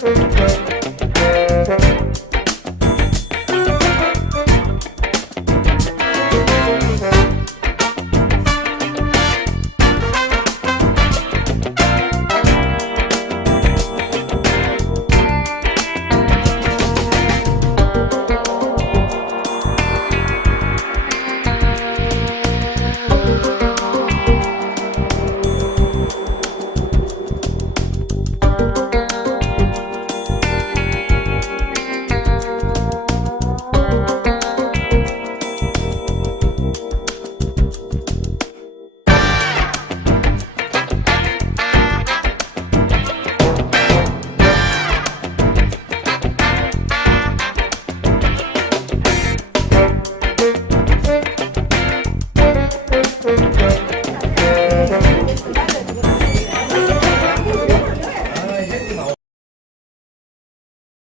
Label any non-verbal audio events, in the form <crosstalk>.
Thank <laughs> you.